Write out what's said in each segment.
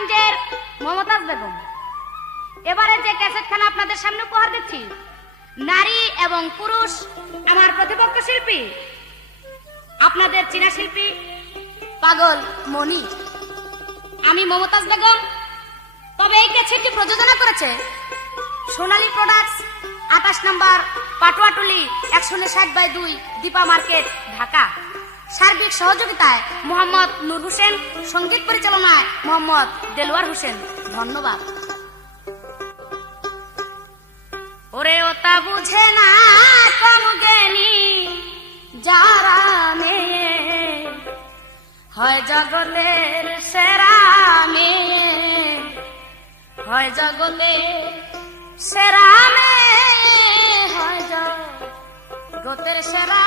নারায়ণগঞ্জের মমতাজ বেগম। এবারে যে ক্যাসেটখানা আপনাদের সামনে উপহার দিচ্ছি, নারী এবং পুরুষ আমার প্রতিপক্ষ শিল্পী, আপনাদের চীনা শিল্পী পাগল মনি। আমি মমতাজ বেগম। তবে এই ক্যাসেটটি প্রযোজনা করেছে সোনালী প্রোডাক্টস, 28 নম্বর পাটুয়াটুলি 160/2 দীপা মার্কেট, ঢাকা। সার্বিক সহযোগিতায় মোহাম্মদ নূর হোসেন, সঙ্গীত পরিচালনায় মোহাম্মদ দেলোয়ার হোসেন। ধন্যবাদ। ওরে ওটা বুঝে না কম জ্ঞানী যারা মেয়ে, হয় জগতের সেরা মেয়ে, হয় জগতের সেরা মেয়ে, হয় জগতের সেরা।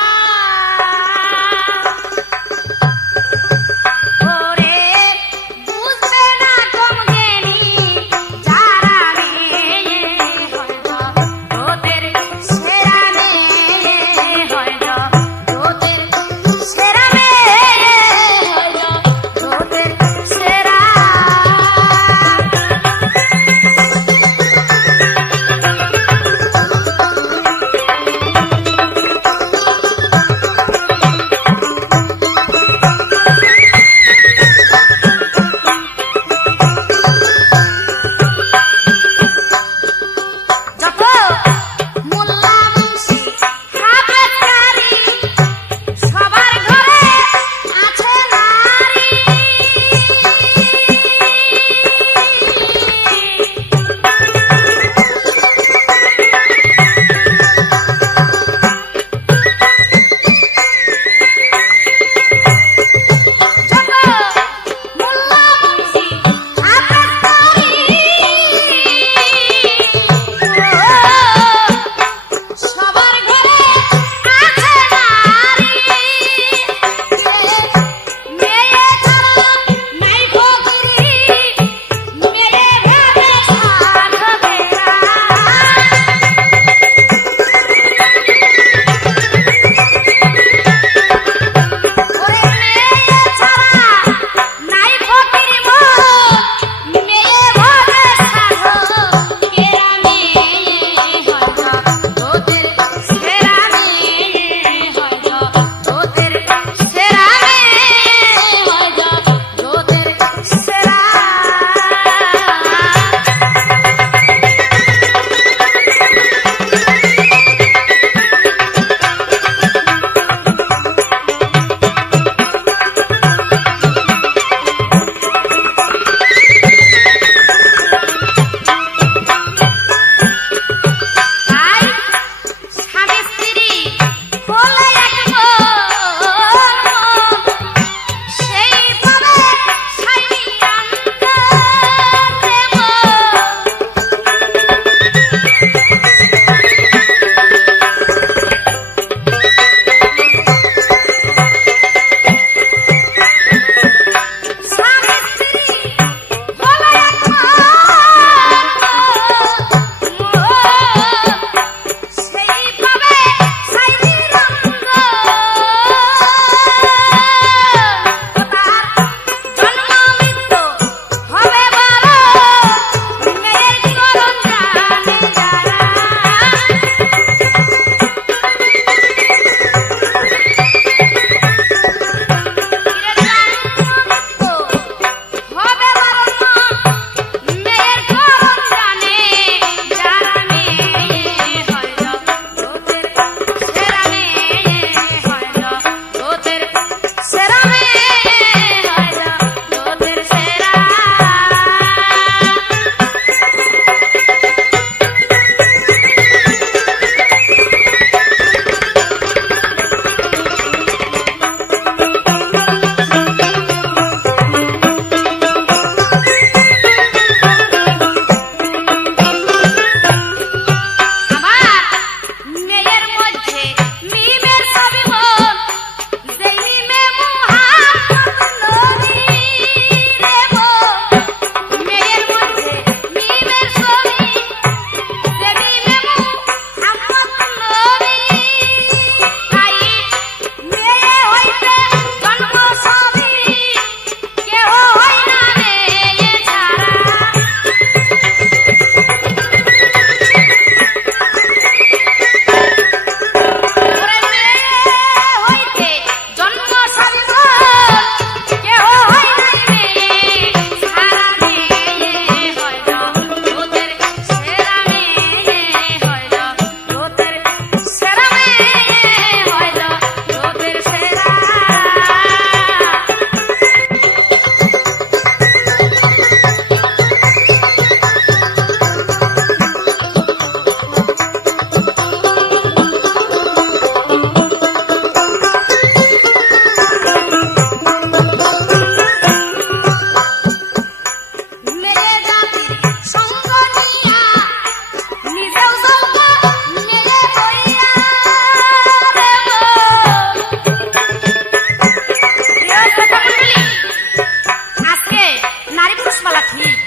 নারী পুরুষ পালা ঠিক,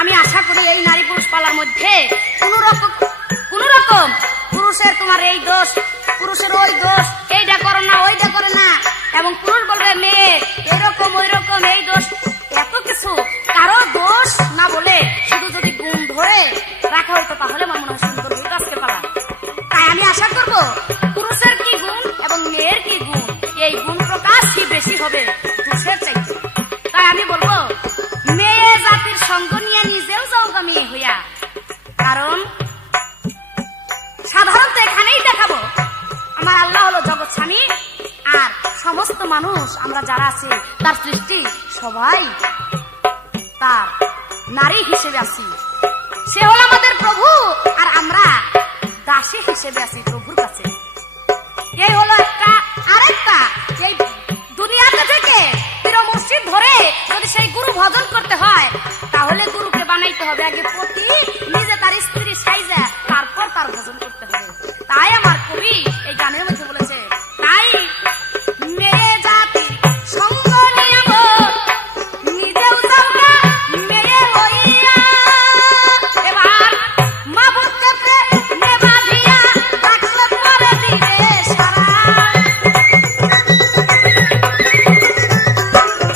আমি আশা করি এই নারী পুরুষ পালার মধ্যে কোন রকম পুরুষের তোমার এই দোষ, পুরুষের ওই দোষ, এইটা করো না ওইটা করে না, এবং পুরুষ বলবে মেয়ে এরকম ওই রকম এই দোষ, এত কিছু কারো দোষ না বলে শুধু যদি গুণ ধরে রাখা হতো তাহলে আমার মনে হয় সুন্দর হইতো আজকে পালা। তাই আমি আশা করব পুরুষের কি গুণ এবং মেয়ের কি গুণ, এই গুণ প্রকাশই বেশি হবে পুরুষের চাইতে। তাই আমি বলবো মেয়ে জাতির সঙ্গ নিয়ে নিজেও যাওগা মেয়ে হইয়া, কারণ সাধারণত এখানেই দেখাবো আমার আল্লাহ হলো জগৎ স্বামী, আর সমস্ত মানুষ আমরা যারা আছি তার সৃষ্টি সবাই তার নারী হিসেবে আছি, সে হলো আমাদের প্রভু আর আমরা দাসী হিসেবে আছি প্রভুর কাছে। এই হলো একটা আরেকটা, এই দুনিয়াতে থেকে পীর মসজিদ ধরে যদি সেই গুরু ভজন করতে হয় তাহলে গুরুকে বানাইতে হবে আগে পতি, নিজে তার স্ত্রী সাইজা তারপর তার ভজন করতে হবে। তাই আমার কবি এই গানের মধ্যে বলেছে, তাই মেয়ে জাতি সঙ্গ নিয়ম নিজেও যাওগা মেয়ে হইয়া, এবার মাবুদকে প্রেমে বাঁধিয়া রাখলে পরে দিবে সারা,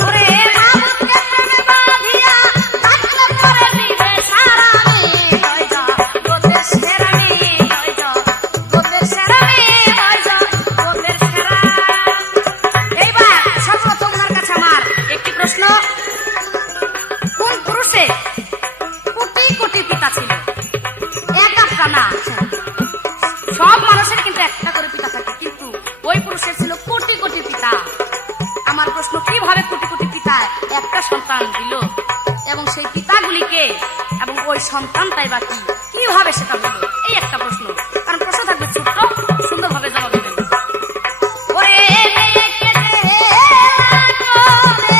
ওরে মাবুদকে প্রেমে বাঁধিয়া রাখলে পরে দিবে সারা, মেয়ে হয়ে যা গোদের সেরা, মেয়ে হয়ে যা গোদের সেরা, মেয়ে হয়ে যা গোদের সেরা। এইবার সর্বপ্রথম ওনার কাছে আমার একটি প্রশ্ন, কোন পুরুষে কোটি কোটি পিতা ছিল? একটা না, সব মানুষের কিন্তু একটা করে পিতা থাকে, কিন্তু ওই পুরুষের ছিল কোটি কোটি পিতা। আমার প্রশ্ন, কিভাবে কোটি কোটি পিতা একটা সন্তান দিল এবং সেই পিতাগুলিকে এবং ওই সন্তানটাই বা কিভাবে সেটা হলো, এই একটা প্রশ্ন। কারণ প্রশ্ন থাকবে ছোট্ট, সুন্দরভাবে জবাব দেবেন। ওরে মেয়েকে যে করে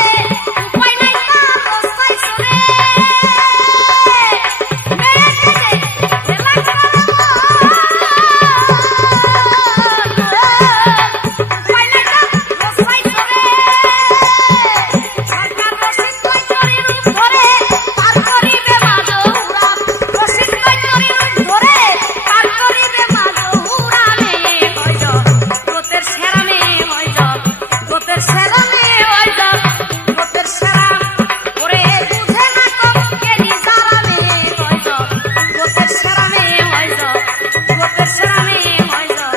উপায় নাই তার দোস্তাই সরে, মেয়েকে যে জেলা করে উপায় নাই তার দোস্তাই সরে, সরকার রশিদ কই করি রূপ ধরে তার করিবে মাজহুরা, রশিদ কই করি রূপ ধরে তার করিবে মাজহুরা, মেয়ে হই যা গোতের সেরা, মেয়ে হই যা গোতের সেরা, মেয়ে হই যা গোতের সেরা, ওরে বুঝে না কম কেলি যারা, মেয়ে হই যা গোতের সেরা, মেয়ে হই যা গোতের সেরা, মেয়ে হই যা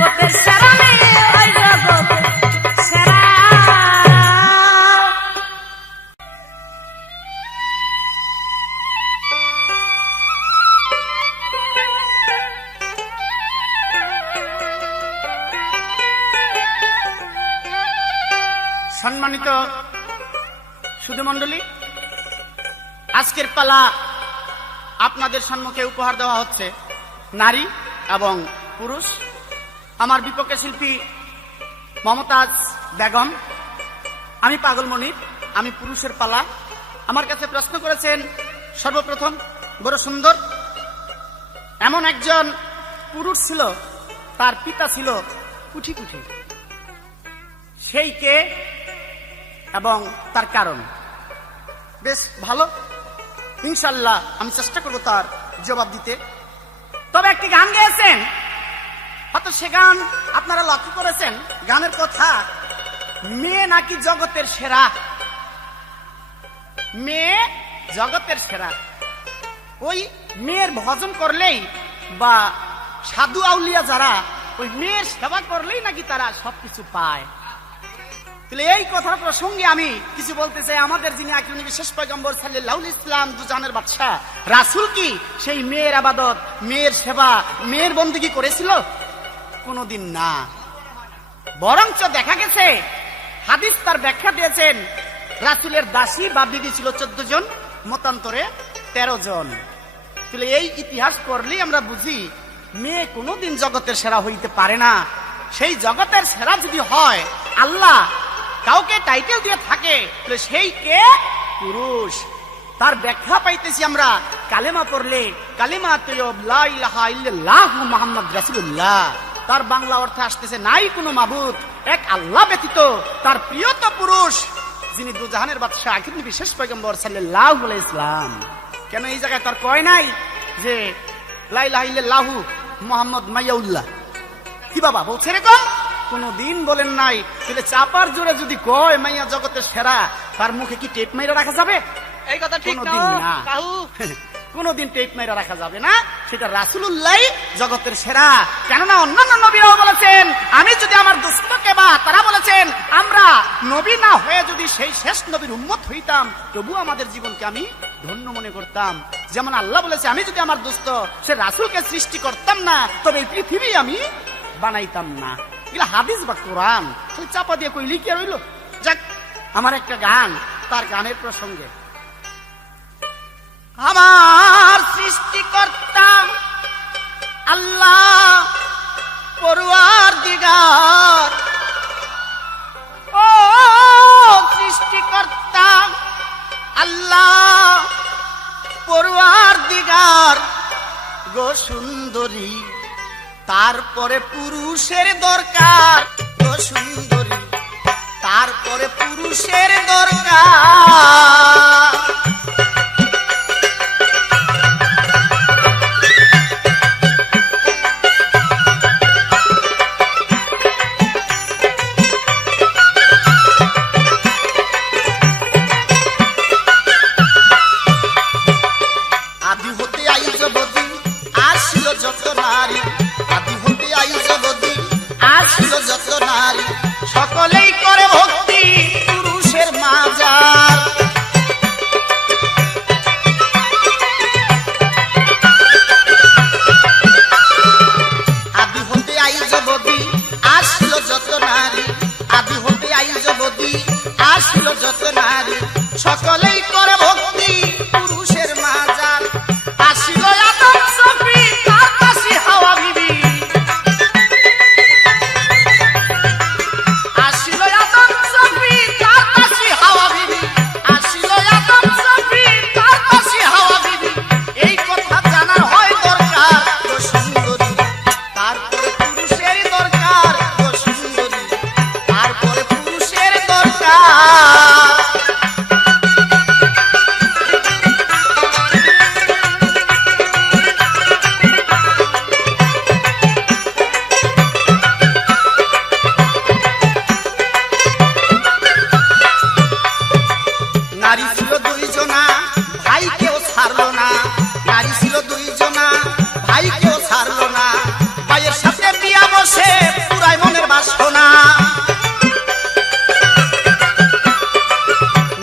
গোতের সেরা, মেয়ে হই যা গোতের সেরা। সম্মানিত সুধীমণ্ডলী, আজকের পালা আপনাদের সম্মুখে উপহার দেওয়া হচ্ছে নারী এবং পুরুষ। আমার বিপক্ষে শিল্পী মমতাজ বেগম, আমি পাগল মনির, আমি পুরুষের পালা। আমার কাছে প্রশ্ন করেছেন সর্বপ্রথম, বড় সুন্দর এমন একজন পুরুষ ছিল, তার পিতা ছিল কুঠি কুঠি, সেই কে এবং তার কারণ? বেশ ভালো, ইনশাল্লাহ আমি চেষ্টা করবো তার জবাব দিতে। তবে একটি গান গেয়েছেন, হয়তো সে গান আপনারা লক্ষ্য করেছেন, গানের কথা মেয়ে নাকি জগতের সেরা, মেয়ে জগতের সেরা। ওই মেয়ের ভজন করলেই বা সাধু আউলিয়া যারা ওই মেয়ের সেবা করলেই নাকি তারা সবকিছু পায়। তাহলে এই কথার প্রসঙ্গে আমি কিছু বলতে চাই। আমাদের যিনি আখিরি বিশেষ পয়গম্বর সাল্লাল্লাহু আলাইহি ওয়াসাল্লাম, দুজানের বাদশা রাসূল, কি সেই মেয়ের আবাদত, মেয়ের সেবা, মেয়ের বন্দেগী করেছিল? কোনদিন না। বরঞ্চ দেখা গেছে, হাদিস তার ব্যাখ্যা দিয়েছেন, রাসূলের দাসী বা বিবি ছিল 14 জন, মতান্তরে 13 জন। তাহলে এই ইতিহাস পড়লেই আমরা বুঝি মেয়ে কোনদিন জগতের সেরা হইতে পারে না। সেই জগতের সেরা যদি হয়, আল্লাহ কাউকে টাইটেল দিয়ে থাকে, তাহলে সেই কে? পুরুষ। তার ব্যাখ্যা পাইতেছি আমরা কালেমা পড়লে, কালেমা তৈয়ব লা ইলাহা ইল্লাল্লাহ মুহাম্মদ রাসূলুল্লাহ। তার বাংলা অর্থ আসতেছে, নাই কোনো মাবুদ এক আল্লাহ ব্যতীত, তার প্রিয়ত পুরুষ যিনি দুজাহানের বাদশাহ আখির নবী শেষ পয়গম্বর সাল্লাল্লাহু আলাইহি ইসলাম। কেন এই জায়গায় তার কয় নাই যে লা ইলাহা ইল্লাল্লাহু মুহাম্মদ মাইয়াউল্লাহ? কি বাবা বলছে এরকম? কোনদিন বলেন নাই। তাহলে চাপার জোরে যদি কয় মাইয়া জগতের সেরা, তার মুখে কি টেপ মাইরা রাখা যাবে? এই কথা ঠিক কোনদিন না। কাহু কোনদিন টেপ মাইরা রাখা যাবে না। সেটা রাসূলুল্লাহ জগতের সেরা। কেননা অন্যান্য নবীরাও বলেছেন, আমি যদি আমার দোস্তকে বা তারা বলেছেন আমরা নবী না হয়ে যদি সেই শেষ নবীর উম্মত হইতাম, তবু আমাদের জীবনকে আমি ধন্য মনে করতাম। যেমন আল্লাহ বলেছে, আমি যদি আমার দোস্ত সে রাসূলকে সৃষ্টি করতাম না, তবে এই পৃথিবী আমি বানাইতাম না। এগুলা হাদিস বা কোরআন। তুই চাপা দিয়ে কই লিখে রইল। যাক, আমার একটা গান, তার গানের প্রসঙ্গে। আমার সৃষ্টিকর্তা আল্লাহ পরওয়ারদিগার, ও সৃষ্টিকর্তা আল্লাহ পরওয়ারদিগার গো সুন্দরী, তারপরে পুরুষের দরকার গো সুন্দরী, তারপরে পুরুষের দরকার। আদি হতে আইজ বদি আসিল যত নারী, আদি হতে আইজ বদি আসিল যত নারী, সকলেই করে ভক্তি পুরুষের মাজার। আদি হতে আইজ বদি আসিল যত নারী, আদি হতে আইজ বদি আসিল যত নারী, সকলেই করে ভক্তি পুরুষের মাজার। আসিল আদম সফি তার কাছে হাওয়া বিবি, আসিল আদম সফি তার কাছে হাওয়া বিবি, আসিল আদম সফি তার কাছে হাওয়া বিবি। এই কথা জানার হয় দরকার গো সুন্দরী, তারপরে পুরুষের দরকার গো সুন্দরী, তারপরে পুরুষের দরকার। নারী ছিল দুইজনা, ভাই কেউ ছাড়লো না, নারী ছিল দুইজনা, ভাই কেউ ছাড়লো না, ভাইয়ের সাথে বিয়া বসে পুরাই মনের বাসনা।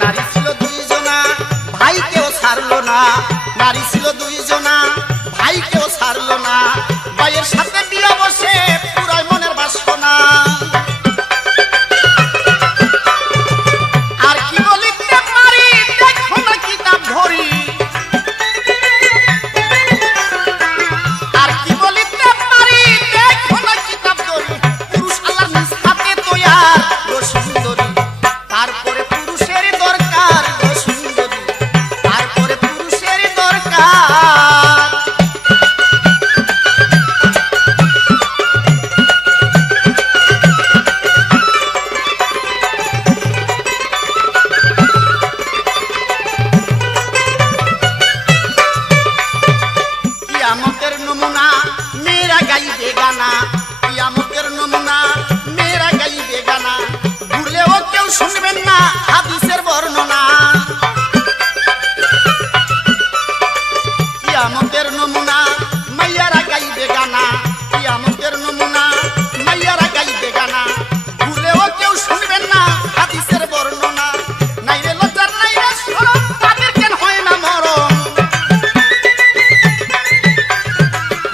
নারী ছিল দুইজনা, ভাই কেউ ছাড়লো না, নারী ছিল দুইজনা, ভাই কেউ ছাড়লো না, ভাইয়ের সাথে বিয়া বসে পুরাই মনের বাসনা। আর কি বলিতে পারি দেখো না কিতাব ধরি, আর কি বলিতে পারি দেখো না কিতাব ধরি, পুরুষ আল্লাহর নিজ হাতে তৈয়ার গো সুন্দরী, তারপরে পুরুষের দরকার গো সুন্দরী, তারপরে পুরুষের দরকার। কিয়ামতের নমুনা মেয়েরা গাইবে গানা, কিয়ামতের নমুনা মেয়েরা গাইবে গানা, ভুলেও কেউ শুনবেন না হাদিসের বর্ণনা। কিয়ামতের নমুনা মাইয়ারা গাইবে গানা, কিয়ামতের নমুনা মাইয়ারা গাইবে গানা, ভুলেও কেউ শুনবেন না হাদিসের বর্ণনা। নাইরে লজ্জার নাইরে শরম, তাদের কেন হয় না মরণ,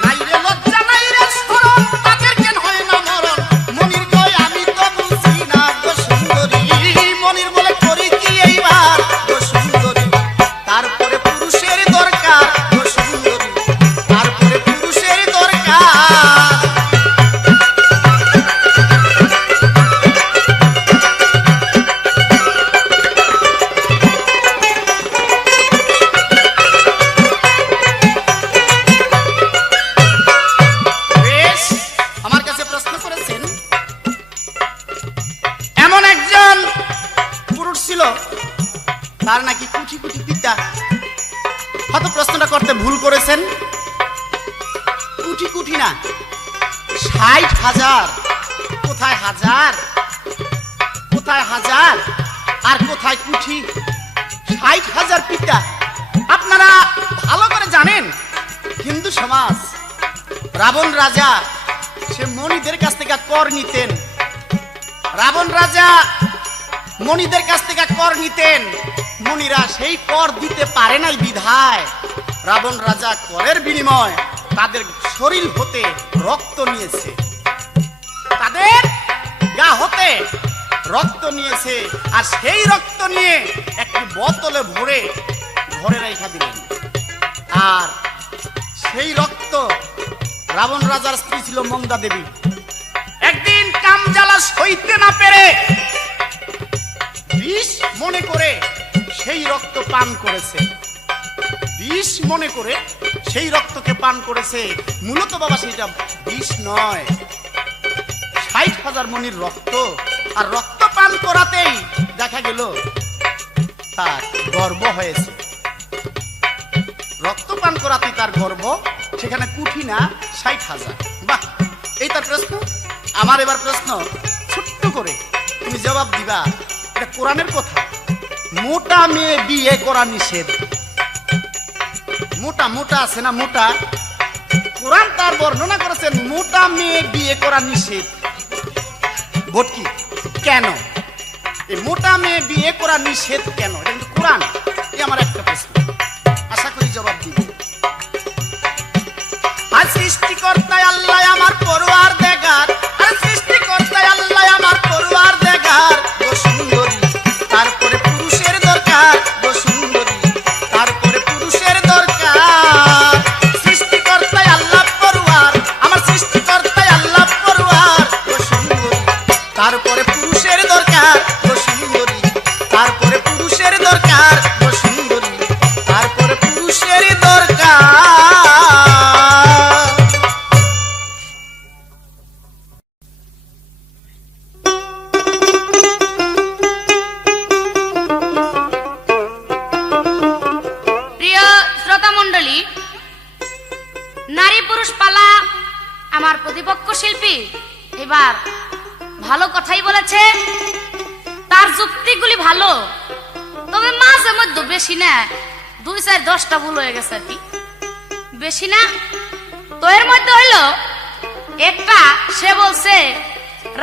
নাইরে লজ্জা নাইরে শরম, তাদের কেন হয় না মরণ। মনির কয় আমি তো বুঝি না গো সুন্দরী, মনির বলে করি পিতা? হয়তো প্রশ্নটা করতে ভুল করেছেন। কোটি কোটি না, 60,000। কোথায় হাজার, কোথায় হাজার আর কোথায় কোটি? 60,000 পিতা। আপনারা ভালো করে জানেন হিন্দু সমাজ, রাবণ রাজা সে মণিদের কাছ থেকে কর নিতেন। রাবণ রাজা মণিদের কাছ থেকে কর নিতেন। মণিরা সেই কর দিতে পারে নাই বিধায় রাবণ রাজা করের বিনিময় তাদের শরীর হতে রক্ত নিয়েছে, তাদের গা হতে রক্ত নিয়েছে। আর সেই রক্ত নিয়ে একটি বোতলে ভরে ঘরে রেখে দিলেন। আর সেই রক্ত, রাবণ রাজার স্ত্রী ছিল মন্দা দেবী, একদিন কামজ্বালা সইতে না পেরে বিষ মনে করে সেই রক্ত পান করেছে। বিষ মনে করে সেই রক্তকে পান করেছে। মূলত বাবা সেটা বিষ নয়, 60,000 মণির রক্ত। আর রক্ত পান করাতেই দেখা গেল তার গর্ভ হয়েছে। রক্ত পান করাতেই তার গর্ভ, সেখানে কোটি না 60,000। বাহ, এই তার প্রশ্ন। আমার এবার প্রশ্ন ছোট্ট করে তুমি জবাব দিবা। এটা কোরআনের কথা। মোটা মেয়ে বিয়ে করা নিষেধ। মোটা মোটা আছে না, মোটা, কোরআন তার বর্ণনা করেছেন মোটা মেয়ে বিয়ে করা নিষেধ। ভটকি কেন? এই মোটা মেয়ে বিয়ে করা নিষেধ কেন? এটা কিন্তু কোরআন। এই আমার একটা প্রশ্ন, আশা করি জবাব দিবে। আর সৃষ্টিকর্তায় আল্লাহ আমার পরওয়ার দেগার, আর সৃষ্টিকর্তায় আল্লাহ আমার পরওয়ার দেগার গো সুন্দরী, তারপরে পুরুষের দরকার গো সুন্দরী, তারপরে পুরুষের দরকার। সৃষ্টিকর্তায় আল্লাহ পরওয়ার, আমার সৃষ্টিকর্তায় আল্লাহ পরওয়ার গো সুন্দরী, তারপরে পুরুষের দরকার গো সুন্দরী, তারপরে পুরুষের দরকার গো সুন্দরী, তারপরে পুরুষের দরকার। প্রিয় শ্রোতা মণ্ডলী, নারী পুরুষ পালা আমার প্রতিপক্ষ শিল্পী এবার ভালো কথাই বলেছে। তার যুক্তিগুলি ভালো, তবে মাঝে মধ্যে বেশি না, 2-4-10টা ভুল হয়ে গেছে আর কি, বেশি না। তো এর মধ্যে হইলো একটা, সে বলছে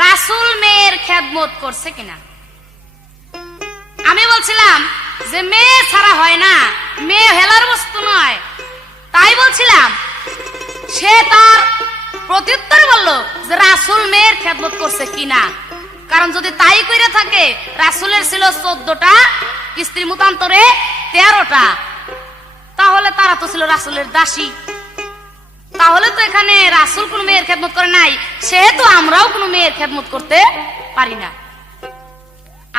রাসূল মেয়ের খেদমত করছে কিনা। আমি বলছিলাম যে মেয়ে ছাড়া হয় না, মেয়ে হেলার বস্তু নয়। তাই বলছিলাম, সে তার প্রত্যুত্তর বলল যে রাসূল মেয়ের খেদমত করছে কিনা। কারণ যদি তাই কইরা থাকে, রাসূলের ছিল 14টা স্ত্রী, মতান্তরে 13টা, তাহলে তারা তো ছিল রাসূলের দাসী। তাহলে তো এখানে রাসূল কোন মেয়ের খেদমত করে নাই, সেহেতু আমরাও কোন মেয়ের খেদমত করতে পারি না।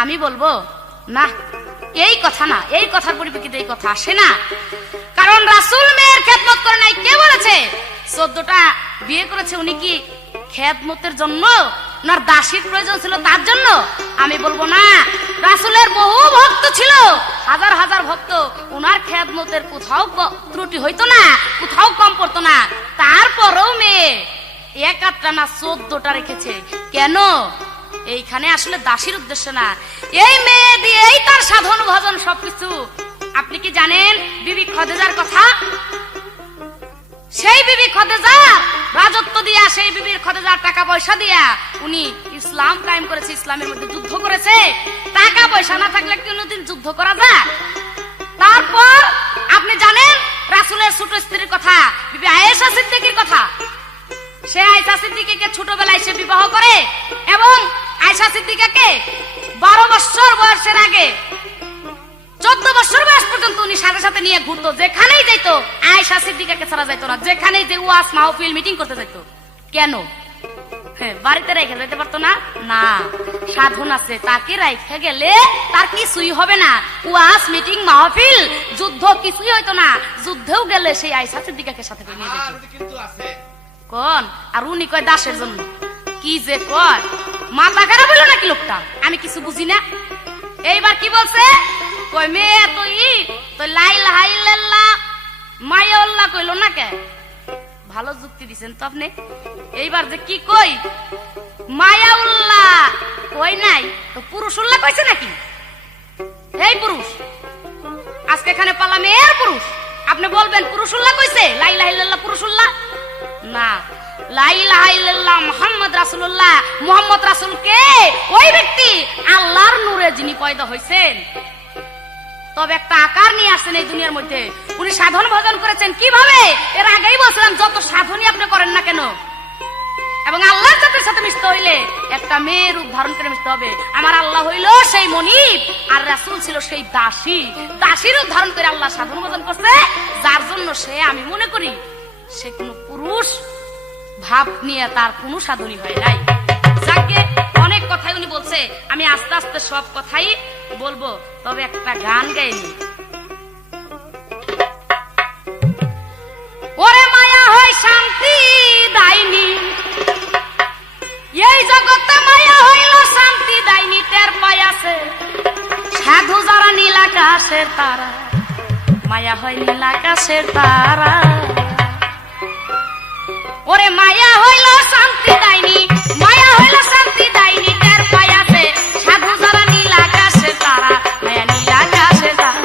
আমি বলবো না, এই কথা না, এই কথার পরিপ্রেক্ষিতে এই কথা আসে না। কারণ রাসূল মেয়ের খেদমত করে নাই, কে বলেছে? 14টা বিয়ে করেছে, উনি কি খেদমতের জন্য না দাসীর প্রয়োজন ছিল তার জন্য? আমি বলবো না, রাসূলের বহু ভক্ত ছিল, হাজার হাজার ভক্ত, উনার খেদমতের কোথাও ত্রুটি হইতো না, কোথাও কম পড়তো না। তারপরেও মেয়ে একটা না 14টা রেখেছে কেন? এইখানে আসলে দাসীর উদ্দেশ্য না, এই মেয়ে দিয়েই তার সাধন ভজন সবকিছু। আপনি কি জানেন বিবি খদিজার কথা? সেই বিবি খদিজা রাজত্ব দিয়া, সেই বিবির খদিজার টাকা পয়সা দিয়া উনি ইসলাম কায়েম করেছে, ইসলামের মধ্যে যুদ্ধ করেছে। টাকা পয়সা না থাকলে কোনদিন যুদ্ধ করা যায়? তারপর আপনি জানেন রাসূলের ছোট স্ত্রীর কথা, বিবি আয়েশা সিদ্দিকীর কথা। সে আয়েশা সিদ্দিকাকে ছোটবেলায় সে বিবাহ করে এবং আয়েশা সিদ্দিকাকে 12 বছর বয়সের আগে 14 বছর বয়স পর্যন্ত উনি সাথে সাথে নিয়ে ঘুরতো, যেখানেই যাইতো আয়েশা সিদ্দিকাকে ছাড়া যাইতো না, যেখানেই যে ওয়াজ মাহফিল মিটিং করতে যাইতো। কেন? বাড়িতে রেখে যেতে পারতো না? না, সাধন আছে, তাকে রেখে গেলে তার কিছুই হবে না। ওয়াজ মিটিং মাহফিল যুদ্ধ কিছুই হইতো না, যুদ্ধেও গেলে সেই আয়েশা সিদ্দিকাকে সাথে করে নিয়ে যেত। কোন? আর উনি কয় দাসের জন্য। কি যে কয়, মাথা খারাপ হলো নাকি লোকটা? আমি কিছু বুঝি না। এইবার কি বলছে? কই মেয়ে তো তো লা ইলাহা ইল্লাল্লাহ মায়া আল্লাহ কইলো না কে? ভালো যুক্তি দিছেন তো আপনি। এইবার যে কি কই মায়া উল্লাহ কই নাই তো পুরুষ উল্লাহ কইছে নাকি? এই পুরুষ আজকে এখানে পালা মেয়ের পুরুষ, আপনি বলবেন পুরুষ উল্লাহ কইছে? লা ইলাহা ইল্লাল্লাহ পুরুষ উল্লাহ না, লা ইলাহা ইল্লাল্লাহ মুহাম্মদ রাসূলুল্লাহ। মুহাম্মদ রাসূল কে? ওই ব্যক্তি আল্লাহর নূরে যিনি পয়দা হইছেন, তবে একটা আকার নিয়ে আসছেন এই দুনিয়ার মধ্যে। উনি সাধন ভজন করেছেন কিভাবে? এর আগেই বলছিলাম, যত সাধনই আপনি করেন না কেন, এবং আল্লাহর জাতের সাথে মিশতে হইলে একটা মেয়ের রূপ ধারণ করে মিশতে হবে। আমার আল্লাহ হইল সেই মনিব, আর রাসূল ছিল সেই দাসী। দাসীর রূপ ধারণ করে আল্লাহ সাধন ভজন করছে, যার জন্য সে, আমি মনে করি সে কোনো পুরুষ ভাব নিয়ে তার কোনো সাধনই হয় নাই। যাকে অনেক কথাই উনি বলছে, আমি আস্তে আস্তে সব কথাই বলবো, তবে একটা গান গাইনি। ওরে মায়া হয় শান্তি দাইনি, এই জগতে মায়া হইল শান্তি দাইনি, টের পাইয়াছে সাধু যারা নীল আকাশের তারা, মায়া হয় নীল আকাশের তারা। ওরে মায়া হইল শান্তি দাইনি, মায়া হইল শান্তি দাইনি, টের পাইয়াছে সাধু যারা নীল আকাশের তারা, মায়া নীল আকাশের তারা।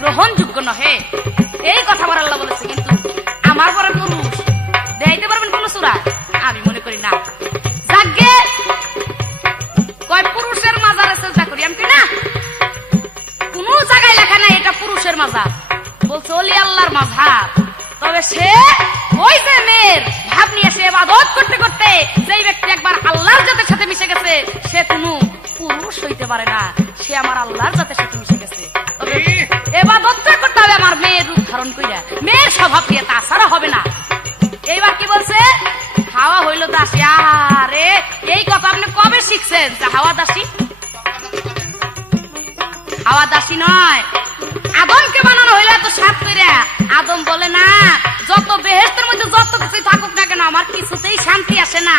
গ্রহণযোগ্য নহে, এই কথা আমার আল্লাহ বলেছে। কিন্তু আমার পরে পুরুষ দেখাইতে পারবেন কোন সূরা? আমি মনে করি না। যাকে কয় পুরুষের মাজারে চেষ্টা করি, আমি কি না, কোন জায়গায় লেখা নাই এটা পুরুষের মাজার, বলছে ওলি আল্লাহর মাজার। তবে সে ওই যে মেয়ের ভাব নিয়ে সে ইবাদত করতে করতে যেই ব্যক্তি একবার আল্লাহর জাতের সাথে মিশে গেছে, সে কোনো পুরুষ হইতে পারে না, সে আমার আল্লাহর জাতের সাথে মিশে গেছে। তবে ইবাদতটা করতে হবে আমার মেয়ের রূপ ধারণ কইরা, মেয়ের স্বভাব দিয়ে, তাছাড়া হবে না। এইবার কি বলছে? হাওয়া হইল দাসী। আরে এই কথা আপনি কবে শিখছেন যে হাওয়া দাসী? হাওয়া দাসী নয়, আদমকে বানানো হইলো এত সাত কইরা। আদম বলে না, যত বেহেশতের মধ্যে যত কিছুই থাকুক না কেন, আমার কিছুতেই শান্তি আসে না,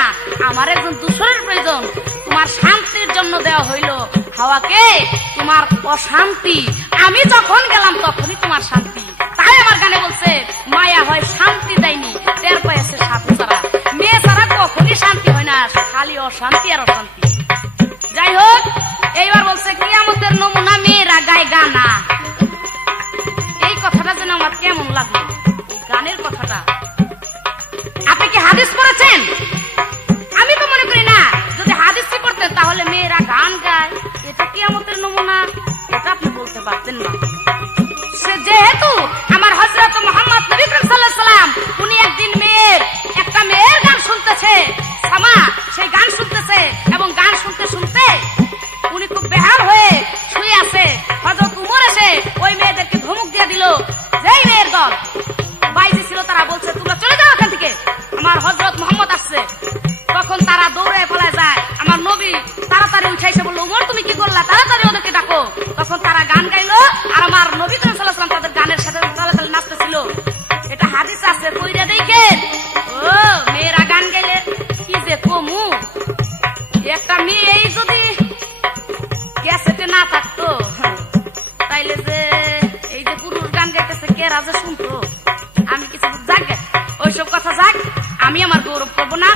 আমার একজন দূষণের প্রয়োজন। তোমার শান্তির জন্য দেওয়া হইলো হাওয়াকে তোমার অশান্তি, আমি যখন গেলাম তখনই তোমার শান্তি। তাই আমার গানে বলছে মায়া হয় শান্তি দেয়নি, টের পাইছে সাধু ছাড়া। মেয়ে ছাড়া কখনই শান্তি হয় না, খালি অশান্তি আর অশান্তি। যাই হোক, এইবার বলছে কিয়ামতের নমুনা মেয়েরা গায় গানা। এই কথাটা যেন আমার কেমন লাগলো, এই গানের কথাটা। আপনি কি হাদিস পড়েছেন? আমি তো মনে করি না। যদি হাদিসই পড়তেন তাহলে মেয়েরা গান গায়, এটা কিয়ামতের নমুনা, এটা আপনি বলতে পারতেন না। সে যেহেতু আমার হযরত মুহাম্মদ নবী করিম সাল্লাল্লাহু আলাইহি সাল্লাম, উনি একদিন একটা মেয়ের গান শুনতেছে, সামা সেই গান শুনতেছে, এবং গান শুনতে শুনতে উনি খুব বেহাল হয়ে শুয়ে আছে। হযরত উমর এসে ওই মেয়েদেরকে ধমক দিয়ে দিল। যেই মেয়ের দল বাইজি ছিল তারা বলছে, তোমরা চলে যাও এখান থেকে, আমার হযরত মুহাম্মদ আসছে। তখন তারা দৌড়ে পালায় যায়। আমার নবী তাড়াতাড়ি উঠে এসে বলল, উমর তুমি কি করলা, তাড়াতাড়ি ওদেরকে ডাকো। তখন তারা গান গাইলো, আর আমার নবী করিম সাল্লাল্লাহু আলাইহি ওয়াসাল্লাম তাদের গানের সাথে তালে তালে নাচতেছিল। এটা হাদিস আছে, কইরা দেখেন। ও মেয়েরা গান গাইলে কি যে কমু, একটা মেয়ে এই যদি ক্যাসেটে না থাকতো, তাইলে যে এই যে পুরুষ গান গাইতেছে কে রাজা শুনতো, আমি কিছু যাক ওইসব কথা যাক, আমি আমার গৌরব করবো না।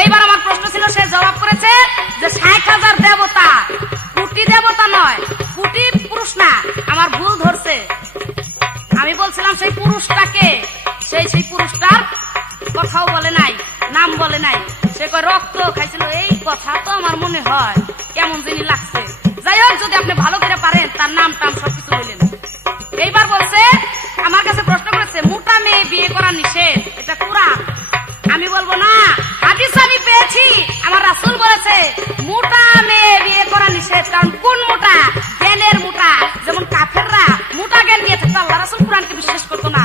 এইবার আমার প্রশ্ন ছিল, সে জবাব করেছে যে ৬০,০০০ দেবতা, কোটি দেবতা নয়, কোটি পুরুষ না, আমার ভুল ধরছে। আমি বলছিলাম সেই পুরুষটাকে, সেই পুরুষটার কথাও বলে নাই, নাম বলে নাই। সে কয় রক্ত খাইছিল, এই কথা তো আমার মনে হয় কেমন জানি লাগছে। যাই হোক, যদি আপনি ভালো করে পারেন তার নাম টাম সবকিছু বললেন। এইবার বলছে, আমার কাছে প্রশ্ন করেছে মোটা মেয়ে বিয়ে করা নিষেধ, এটা কুরআন। আমি বলবো না, হাদিস আমি পেয়েছি, আমার রাসূল বলেছে মোটা মেয়ে বিয়ে করা নিষেধ। কারণ কোন মোটা? জ্ঞানের মোটা। যেমন কাফেররা মোটা জ্ঞান দিয়ে থাকতো, আল্লাহ রাসূল কোরআনকে বিশ্বাস করতো না,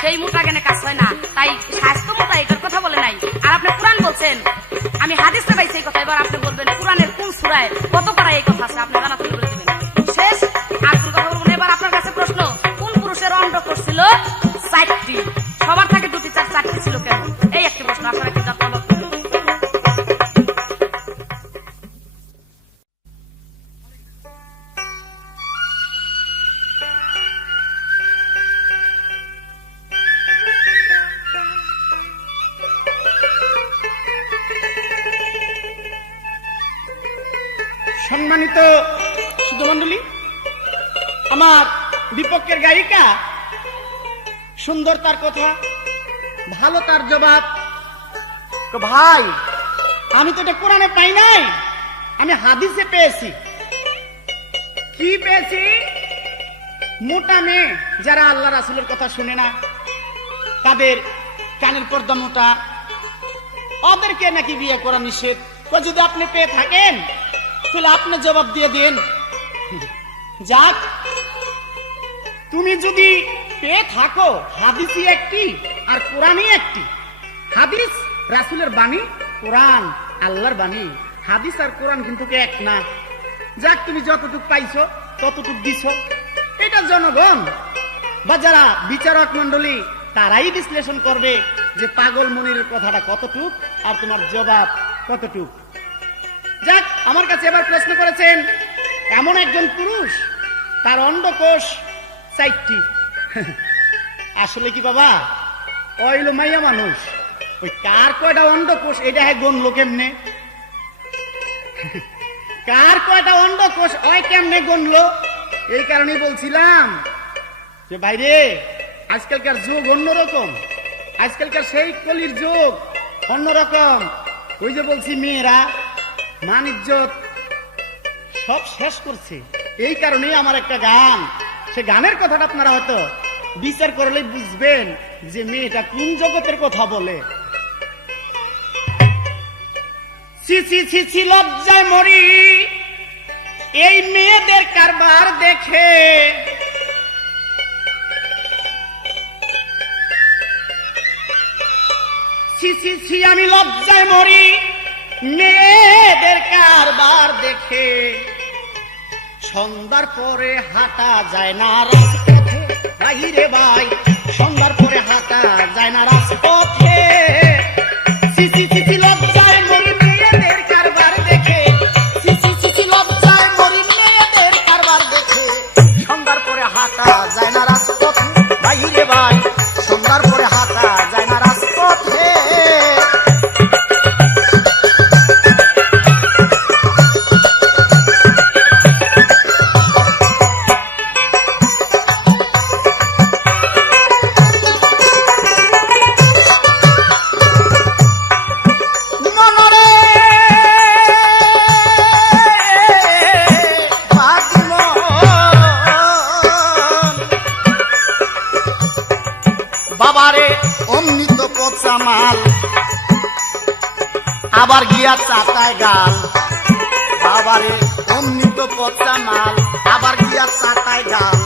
সেই মোটা জ্ঞানে কাজ হয় না। তাই স্বাস্থ্য মোটা এটার কথা বলে নাই। আর আপনি কোরআন বলছেন, আমি হাদিসে পাইছি এই কথা। এবার আপনি বলবেন কোরআনের কোন সূরায় কত পারায় এই কথা আছে, আপনি জানা থাকলে বলে দেবেন। শেষ, আর কোন কথা বলবো না। এবার আপনার কাছে প্রশ্ন, কোন পুরুষের অন্ডকোষ ছিল ৪টি? সবার থাকে ২টি, ৪টি ছিল কেন? এই একটি প্রশ্ন, আপনারা কি জবাব করবেন? সম্মানিত সুধমণ্ডলী, আমার বিপক্ষের গায়িকা সুন্দর তার কথা, ভালো তার জবাব। তো ভাই, আমি তো এটা কোরআনে পাই নাই, আমি হাদিসে পেয়েছি। কি পেয়েছি? মোটা মেয়ে যারা আল্লাহ রাসূলের কথা শুনে না, তাদের কানের পর্দা মোটা, ওদেরকে নাকি বিয়ে করা নিষেধ। তো যদি আপনি পেয়ে থাকেন তাহলে আপনি জবাব দিয়ে দিন। যাক, তুমি যদি পেয়ে থাকো, হাদিসই একটি আর কোরআনই একটি। হাদিস রাসূলের বাণী, কোরআন আল্লাহর বাণী। হাদিস আর কোরআন কিন্তু এক না। যাক, তুমি যতটুকু পাইছো ততটুকু দিছো। এটা জনগণ বা যারা বিচারক মন্ডলী তারাই বিশ্লেষণ করবে যে পাগল মুনির কথাটা কতটুক আর তোমার জবাব কতটুক। যাক, আমার কাছে এবার প্রশ্ন করেছেন এমন একজন পুরুষ, তার অন্ডকোষ ৪টি। আসলে কি বাবা, ওইলো মাইয়া মানুষ, ওই কার কয়টা অন্ডকোষ এটা গণলো কেমনে? কার কয়টা অন্ডকোষ ওই কেমনে গণলো? এই কারণেই বলছিলাম যে বাইরে আজকালকার যুগ অন্যরকম, আজকালকার সেই কলির যুগ অন্যরকম। ওই যে বলছি, মেয়েরা মান ইজ্জত সব শেষ করছে। এই কারণেই আমার একটা গান, সে গানের কথাটা আপনারা হয়তো বিচার করলে বুঝবেন যে মেয়েটা কোন জগতের কথা বলে। ছি ছি ছি ছি, লজ্জায় মরি এই মেয়েদের কারবার দেখে। ছি ছি ছি, আমি লজ্জায় মরি মেয়েদের কারবার দেখে। সন্ধ্যার পরে হাঁটা যায় না রাজপথে, বাইরে ভাই সন্ধ্যার পরে হাঁটা যায় না রাজপথে। ছি ছি ছি ছি, লজ্জায় মরি মেয়েদের কারবার দেখে। ছি ছি ছি ছি, লজ্জায় মরি মেয়েদের কারবার দেখে। সন্ধ্যার পরে হাঁটা যায় না রাজপথে, বাইরে ভাই সন্ধ্যার পরে হাঁটা যায় না রাজপথে। পচা মাল আবার গিয়া চাটায় গাল বাবারে অমনি তো পচা মাল আবার গিয়া চাটায় গাল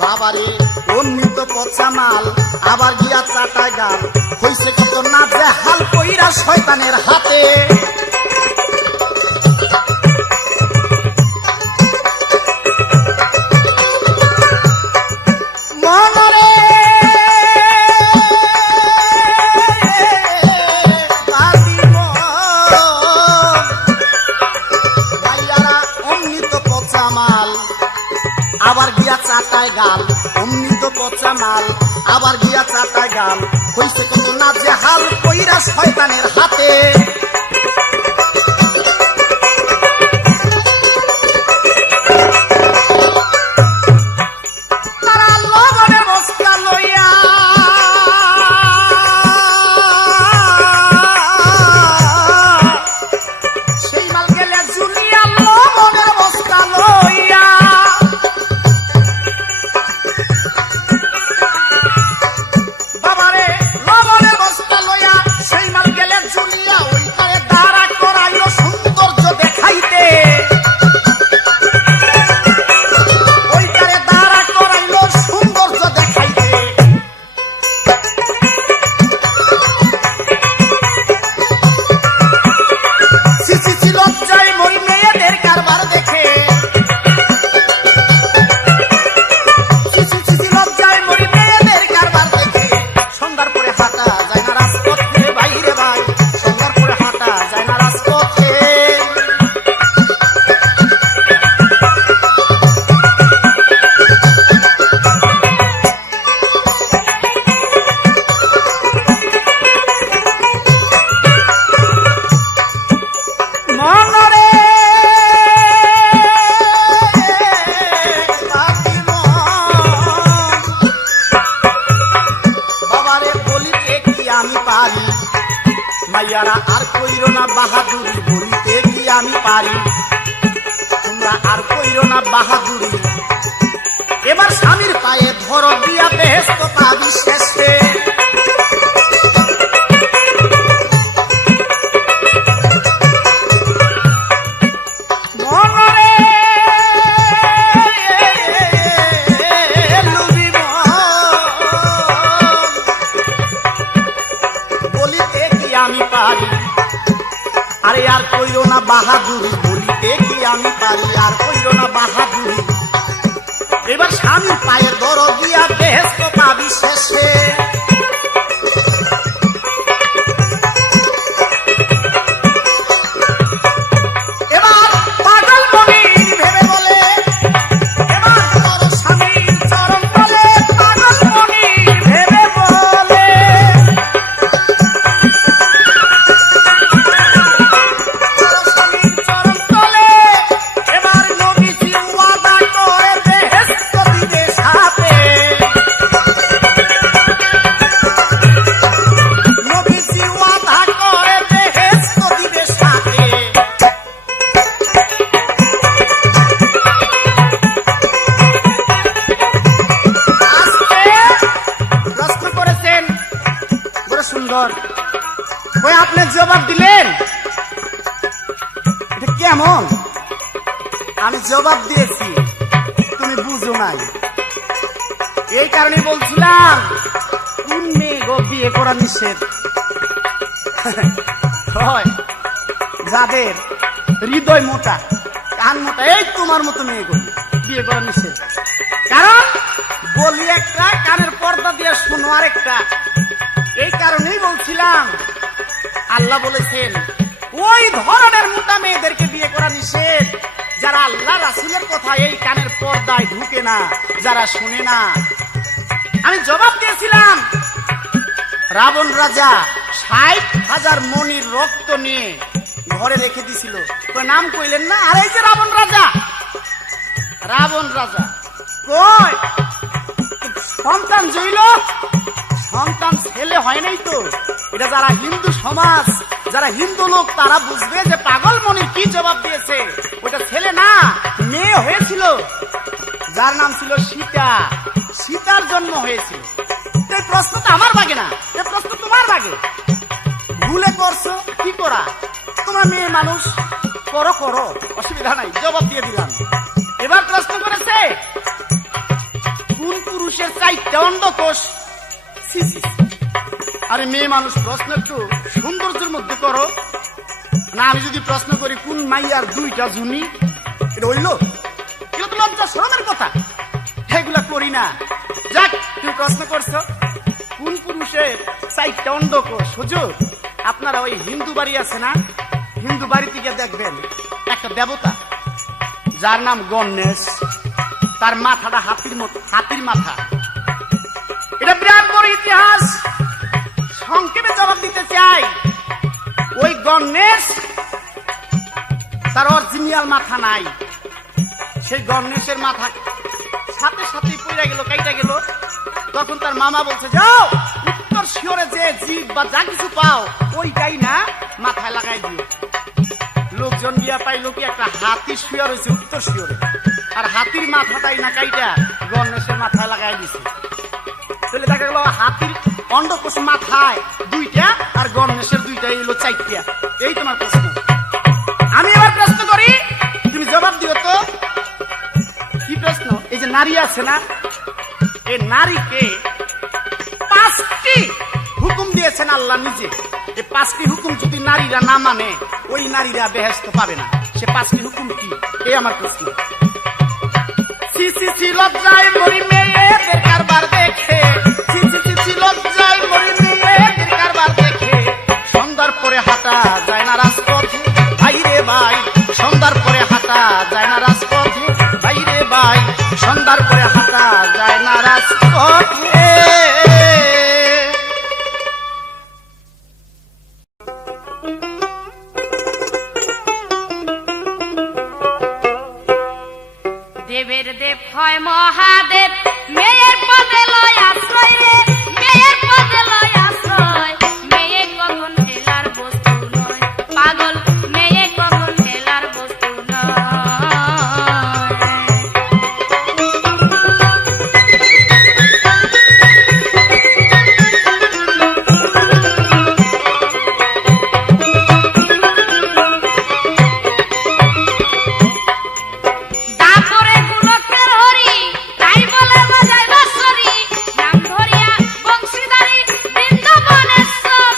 বাবারে অমনি তো পচা মাল আবার গিয়া চাটায় গাল হইছে কত না যে হাল কইরা শয়তানের হাতে মনরে আবার গিয়া চাটায় গাল অমনি তো পচা মাল আবার গিয়া চাটায় গাল হইছে কত না যে হাল কইরা শয়তানের হাতে তারা লবণের বস্তা লইয়া সেই মাল গেলে জুলিয়া লবণের বস্তা লইয়া মাইয়ারা আর কইরো না বাহাদুরি বলিতে কি আমি পারি তোমরা আর কইরো না বাহাদুরি এবার স্বামীর পায়ে ধরো দিয়া বেহেশত পাবি শেষে আমি পারি আরে আর কইরো না বাহাদুরি বলিতে কি আমি পারি আর কইরো না বাহাদুরি এবার স্বামীর পায়ের ধরো দিয়া বেহেশত পাবি শেষে এবার পাগল মনি ভেবে বলে এবার তোর স্বামীর চরণ তলে পাগল মনি ভেবে বলে সুন্দর ওই আপনি জবাব দিলেন এটা কেমন আমি জবাব দিয়েছি তুমি বুঝো নাই এই কারণে বলছিলাম কোন মেয়ে গো বিয়ে করা নিষেধ হয় যাদের হৃদয় মোটা কান মোটা এই তোমার মতো মেয়ে গো বিয়ে করা নিষেধ কারণ বলি একটা কানের পর্দা দিয়ে শোনো আরেকটা এই কারণেই বলছিলাম আল্লাহ বলেছেন ওই ধরনের মোটা মেয়েদেরকে বিয়ে করা নিষেধ যারা আল্লাহ রাসূলের কথা এই কানের পর্দায় ঢুকে না যারা শুনে না আমি জবাব দিয়েছিলাম রাবণ রাজা ৬০,০০০ মণির রক্ত নিয়ে ঘরে রেখে দিছিল তো নাম কইলেন না আর এই যে রাবণ রাজা কই সন্তান জইল সন্তান ছেলে হয় নাই তো এটা যারা হিন্দু সমাজ যারা হিন্দু লোক তারা বুঝবে যে পাগল মনির কি জবাব দিয়েছে ওটা ছেলে না মেয়ে হয়েছিল যার নাম ছিল সীতা সীতার জন্ম হয়েছিল এই প্রশ্ন তো আমার বাগে না এই প্রশ্ন তোমার লাগে। ভুলে করছো কি করা, তোমরা মেয়ে মানুষ, করো করো, অসুবিধা নাই, জবাব দিয়ে দিলাম। এবার প্রশ্ন করেছে কোন পুরুষের 4টা অন্ডকোষ? C C C. আরে মেয়ে মানুষ, প্রশ্ন একটু সৌন্দর্যের মধ্যে করো না। আমি যদি প্রশ্ন করি কোন মাইয়ার 2টা জুনি, এটা হইল? এগুলো তো লজ্জা শরমের কথা, এগুলা করি না। যাক, তুমি প্রশ্ন করছো কোন পুরুষের 4টা অন্ডকোষ। হুজুর, আপনারা ওই হিন্দু বাড়ি আছে না, হিন্দু বাড়ি থেকে দেখবেন একটা দেবতা যার নাম গণেশ, তার মাথাটা হাতির মাথা। এটা বিরাট বড় ইতিহাস, সংক্ষেপে জবাব দিতে চাই। ওই গণেশ তার অরিজিনাল মাথা নাই, সেই গণেশের মাথা সাথে সাথে পড়ে গেল, কাইটা গেল। তখন তার মামা বলছে, যাও উত্তর শিওরে যে জীব বা যা কিছু পাও ওইটাই না মাথায় লাগাই দিও। লোকজন গিয়া পাইলো কি একটা হাতি শুয়ে রয়েছে উত্তর শিওরে, আর হাতির মাথাটাই না কাইটা গণেশের মাথায় লাগাই দিছে। তাহলে দেখা গেল হাতির অন্ডকোষ মাথায় 2টা আর গণেশের 2টা, এলো 4টা। এই তোমার প্রশ্ন। আমি এবার প্রশ্ন করি, তুমি জবাব দিও তো। কি প্রশ্ন? এই যে নারী আছে না, এই নারীকে 5টি হুকুম দিয়েছেন আল্লাহ নিজে। এই 5টি হুকুম যদি নারীরা না মানে, ওই নারীরা বেহেশত পাবে না। সে 5টি হুকুম কি? এই আমার প্রশ্ন। সি সি সি, লজ্জায় মরি মেয়েদের কারবার দেখে। সি সি সি সি, লজ্জায় মরি মেয়েদের কারবার দেখে। সন্ধ্যার পরে হাঁটা যায় না রাজপথে, ভাই রে ভাই। সন্ধ্যার পরে হাঁটা যায় না রাজপথে, ভাই রে ভাই। সন্ধ্যার পরে হাঁটা যায় না রাজপথে। দেবের দেব হয় মহাদেব, মেয়ের পদে লয় আশ্রয় রে, মেয়ের পদে লয় আশ্রয়। মেয়ে কখন হেলার বস্তু নয়, পাগল মেয়ে কখন হেলার বস্তু নয়। তারপরে গুলকের হরি, তাই বলে বাজায় বাঁশরি, নাম ধরিয়া বংশীধারী বৃন্দাবনেশ্বর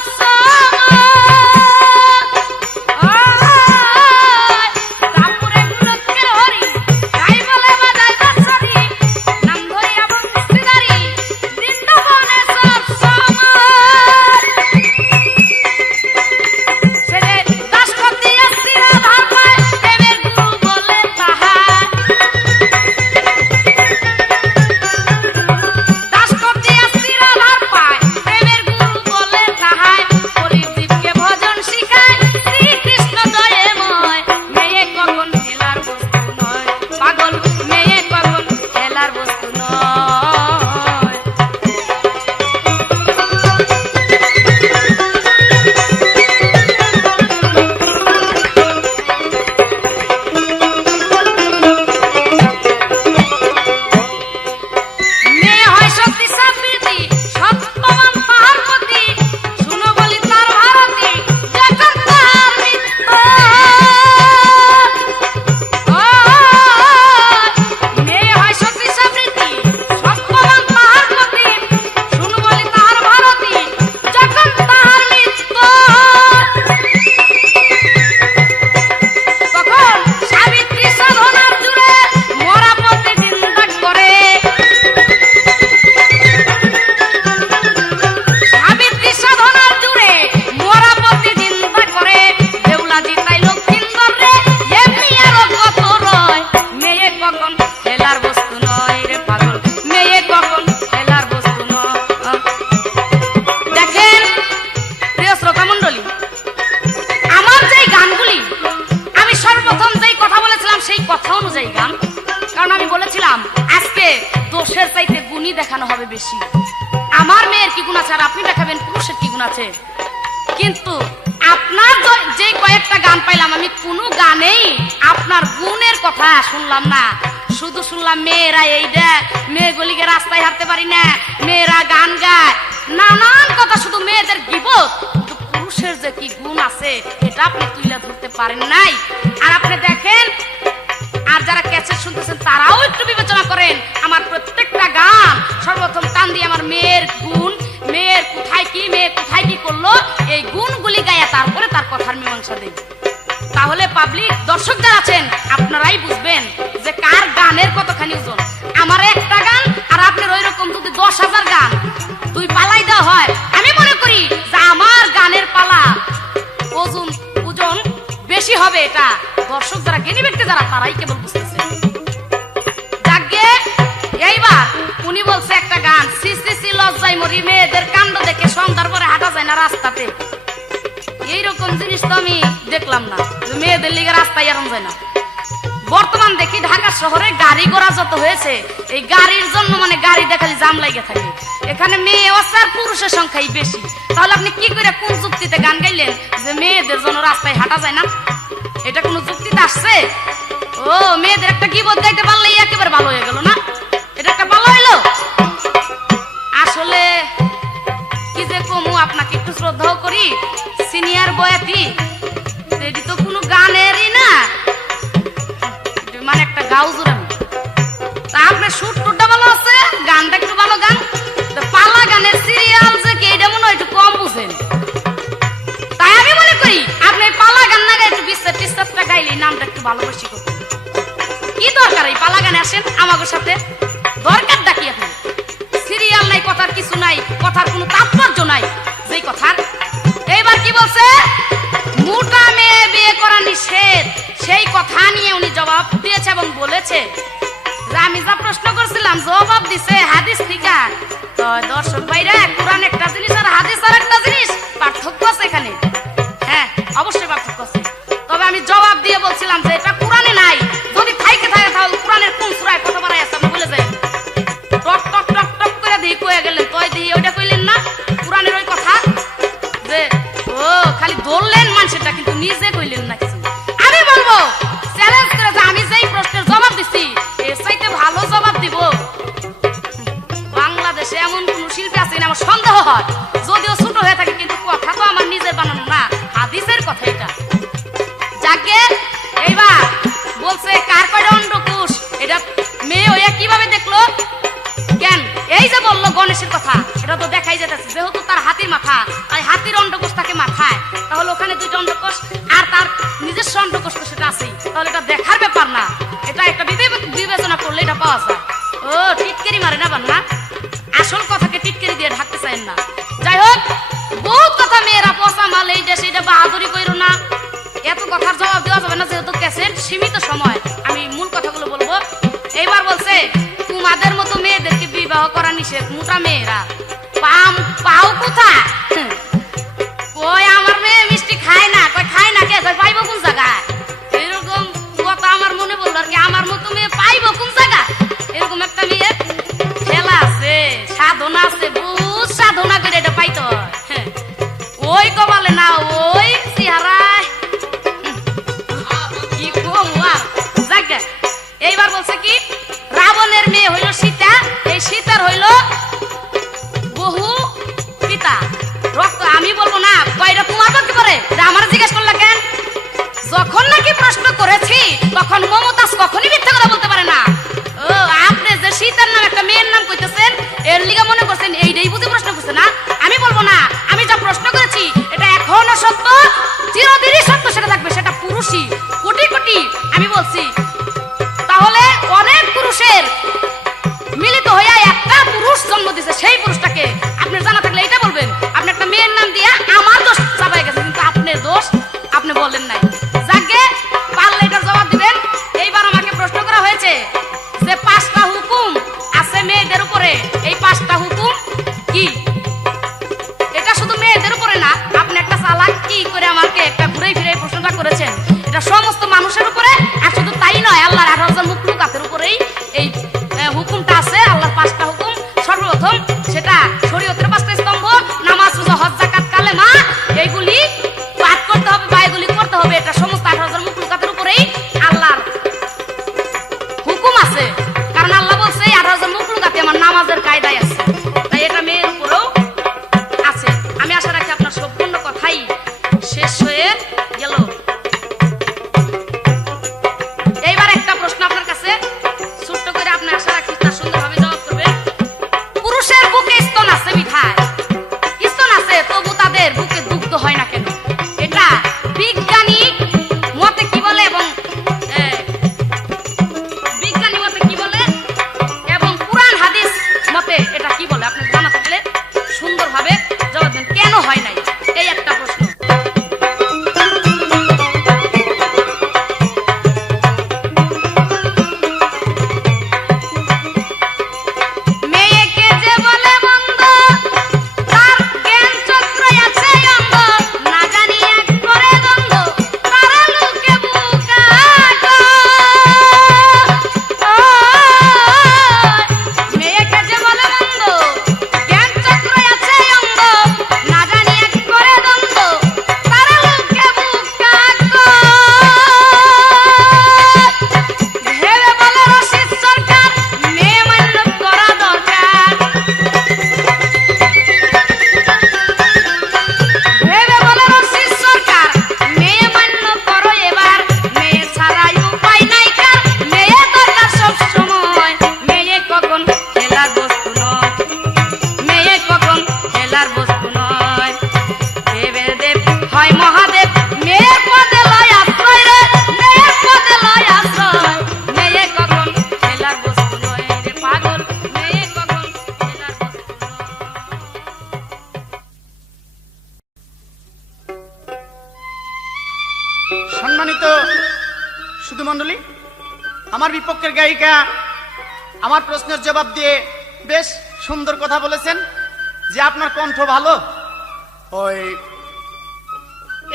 তারপরে গুলকের হরি, তাই বলে বাজায় বাঁশরি, নাম ধরিয়া বংশীধারী বৃন্দাবনেশ্বর ছেড়ে দাস করতে আসছি রাধার পায়, প্রেমের গুরু বলে তাহার। দাস করতে আসছি রাধার পায়, প্রেমের গুরু বলে তাহার। কলিজীবকে ভজন শিখায় শ্রীকৃষ্ণ দয়াময়। মেয়ে কখন হেলার বস্তু নয়, পাগল মেয়ে কখন হেলার বস্তু নয়। মেয়ে হয় সত্যি সাবিত্রী, সত্যবান পার্বতী, শুনো বলি তার ভারতী, যখন তার মৃত্যু। মেয়ে হয় সত্যি সাবিত্রী, সত্যবান পার্বতী, শুনো বলি তার ভারতী, যখন তার মৃত্যু। তখন সাবিত্রী সাধনার জুড়ে মরা প্রতিদিন দাগ করে। সাবিত্রী সাধনার জুড়ে মরা প্রতিদিন দাগ করে। দেউলা জিতাই লক্ষ্মীন্দর রে, এমনি আরো কত রয়। মেয়ে কখন হেলার বস্তু নয় রে পাগল, মেয়ে কখন হেলার বস্তু নয়। দেখেন প্রিয় শ্রোতা মণ্ডলী, আমার যেই গানগুলি, আমি সর্বপ্রথম যেই কথা বলেছিলাম সেই কথা অনুযায়ী গান। কারণ আমি বলেছিলাম আজকে দোষের চাইতে গুণই দেখানো হবে বেশি। আমার মেয়ের কি গুণ আছে আর আপনি দেখাবেন পুরুষের কি গুণ আছে। কিন্তু আপনার যে কয়েকটা গান পাইলাম, আমি কোনো গানেই আপনার গুণের কথা শুনলাম না। শুধু শুনলাম মেয়েরা এই দেখ, মেয়েগুলিকে রাস্তায় হাঁটতে পারি না, মেয়েরা গান গায়, নানান কথা, শুধু মেয়েদের গিবত, কিন্তু পুরুষের যে কি গুণ আছে এটা আপনি তুলে ধরতে পারেন নাই। আর আপনি দেখেন, আর যারা ক্যাসেট শুনতেছেন তারাও একটু বিবেচনা করেন, আমার প্রত্যেকটা গান সর্বপ্রথম টান দিয়ে আমার মেয়ের গুণ, মেয়ের কোথায় কি করলো, এই গুণগুলি গায়া তারপরে তার কথার মীমাংসা দেই। তাহলে পাবলিক দর্শক যারা আছেন আপনারাই বুঝবেন যে কার গানের কতখানি ওজন। আমার একটা গান আর আপনার ওই রকম যদি 10,000 গান দুই পালাই দেওয়া হয়, আমি মনে করি যে আমার গানের পালা ওজন বেশি হবে। এটা দর্শক যারা জ্ঞানী ব্যক্তি যারা তারাই কেবল বুঝতেছে। যাকে এইবার উনি বলছে একটা গান, সি লজ্জায় মরি, মেয়েদের কাণ্ড দেখে সন্ধ্যার পরে হাঁটা যায় না রাস্তাতে। এইরকম জিনিস তো আমি দেখলাম না, মেয়েদের লিগে রাস্তায় এরম যায় না। বর্তমান দেখি ঢাকা শহরে গাড়ি ঘোড়া যত হয়েছে, এই গাড়ির জন্য মানে গাড়ি দেখালি জাম লাগে থাকে। এখানে মেয়ে আছে আর পুরুষের সংখ্যাই বেশি। তাহলে আপনি কি করে কোন যুক্তিতে গান গাইলেন যে মেয়েদের জন্য রাস্তায় হাঁটা যায় না? এটা কোন যুক্তিতে আসছে? ও মেয়েদের একটা গীবত গাইতে পারলেই একেবারে ভালো হয়ে গেল না? এটা একটা ভালো হইলো? আসলে কি যে কমু, আপনাকে একটু শ্রদ্ধাও করি, সিনিয়র বয়াতি, এটি তো কোনো গানেরই না, মানে একটা গাউজুর। আমি তা আপনার সুর টুরটা ভালো আছে, গানটা একটু ভালো গান, পালা গানের সিরিয়াল যে কি এটা মনে হয় একটু কম বুঝেন। তাই আমি মনে করি আপনি পালা গান না গাই একটু বিশ্বাসটা গাইলে নামটা একটু ভালোবাসি করতেন। কি দরকার এই পালা গানে আসেন আমাদের সাথে? দরকারটা কি? আপনি সিরিয়াল নাই, কথার কিছু নাই, কথার কোনো তাৎপর্য নাই যেই কথার। এইবার কি বলছে, মোটা মেয়ে বিয়ে করা নিষেধ, সেই কথা নিয়ে উনি জবাব দিয়েছে এবং বলেছে যে আমি যা প্রশ্ন করছিলাম জবাব দিছে হাদিস থেকে। তো দর্শক ভাইরা, কোরআন একটা জিনিস আর হাদিস আর একটা জিনিস, পার্থক্য আছে এখানে। হ্যাঁ অবশ্যই পার্থক্য আছে, তবে আমি জবাব দিয়ে বলছিলাম যে এটা কোরআনে নাই। যদি থাকে তাহলে কোরআনের কোন সূরায় কত বারাই আছে আপনি বলে যায়। টক টক টক টক করে দিয়ে কয়ে গেলেন, তয় দিয়ে ওইটা কইলেন না কোরআনের ওই কথা যে ও খালি বললেন মানুষটা, কিন্তু নিজে কইলেন না কিছু। আমি বলবো চ্যালেঞ্জ করে যে আমি যেই প্রশ্নের জবাব দিছি এর চাইতে ভালো জবাব দিব বাংলাদেশে এমন কোন শিল্পী আছে কিনা আমার সন্দেহ হয়, যদিও ছোট হয়ে থাকে, কিন্তু কথা তো আমার নিজের বানানো না, হাদিসের কথা এটা। যাকে এইবার বলছে কার কয়টা অন্ডকোষ, এটা মেয়ে হইয়া কিভাবে দেখলো? কেন এই যে বললো গণেশের কথা, এটা তো দেখাই যেতেছে যেহেতু তার হাতির মাথা, তাই হাতির অন্ডকোষ থাকে মাথায়, তাহলে ওখানে দুইটা অন্ডকোষ আর তার নিজস্ব অন্ডকোষ তো সেটা আছেই, তাহলে এটা দেখার ব্যাপার না, এটা একটা বিবেচনা করলে এটা পাওয়া যায়। ও টিটকেরি মারে না বান্না, আসল কথাকে টিটকেরি দিয়ে ঢাকতে চাইেন না। যাই হোক, বহুত কথা মেয়েরা পচা মাল, এই দেশে এটা বাহাদুরি কইরো না, এত কথার জবাব দেওয়া যাবে না, যেহেতু ক্যাসেট সীমিত সময়, আমি মূল কথাগুলো বলবো। এইবার বলছে তোমাদের মতো মেয়েদেরকে বিবাহ করা নিষেধ, মোটা মেয়েরা পাও কোথায়? কই আমার মেয়ে মিষ্টি খায় না, কই খায় না কে, কই পাইবো কোন জায়গায়? এরকম কথা আমার মনে বললো আর কি, আমার মতো মেয়ে পাইবো কোন জায়গা? এরকম একটা মেয়ে খেলা আছে, সাধনা আছে, বহুত সাধনা করে এটা পাইতো। ওই কপালে না, ওই চেহারায় কি কম। এইবার বলছে কি, রাবণের মেয়ে হইল সীতা, এই সীতার হইল বহু পিতা রক্ত। আমি বলবো না কয়টা তোমার কি করে, আমার জিজ্ঞেস করলে কেন? যখন নাকি প্রশ্ন করেছি তখন মমতাজ কখনই মিথ্যা কথা বলতে পারে না। ও আপনি যে সীতার নাম একটা মেয়ের নাম কইতেছেন, এর লিগা মনে করছেন এইটাই বুঝে প্রশ্ন করছে না? আমি বলবো না, আমি যা প্রশ্ন করেছি এটা এখনো সত্য, চিরদিনই সত্য সেটা থাকবে, সেটা পুরুষই কোটি কোটি। আমি বলছি তাহলে অনেক পুরুষের মিলিত হইয়া একটা পুরুষ জন্ম দিছে, সেই পুরুষটাকে আপনার জানা থাকলে এটা বলবেন। আপনি একটা মেয়ের নাম দিয়ে আমার দোষ চাপাই গেছে, কিন্তু আপনার দোষ আপনি বলেন নাই। যাকে পারলে এটার জবাব দিবেন। এইবার আমাকে প্রশ্ন করা হয়েছে যে 5টা হুকুম আছে মেয়েদের উপরে, এই 5টা হুকুম কি? এটা শুধু মেয়েদের উপরে না, আপনি একটা চালাক কি করে আমাকে একটা ঘুরে ফিরে প্রশ্নটা করেছেন, এটা সমস্ত মানুষের উপরে। আর শুধু তাই নয়, আল্লাহর 18,000 মুখলুকাতের উপরেই এই হুকুমটা আছে। আল্লাহর 5টা হুকুম, সর্বপ্রথম সেটা শরীয়তের 5টা স্তম্ভ, নামাজ, রোজা, হজ, যাকাত, কালেমা, এইগুলি পাঠ করতে হবে বা এগুলি করতে হবে। এটা সমস্ত 18,000 মুখলুকাতের উপরেই আল্লাহর হুকুম আছে, কারণ আল্লাহ বলছে 18,000 মুখলুকাতে আমার নামাজের কায়দায় আছে, তাই এটা মেয়ের উপরেও গায়িকা আমার প্রশ্নের জবাব দিয়ে বেশ সুন্দর কথা বলেছেন যে আপনার কণ্ঠ ভালো, ওই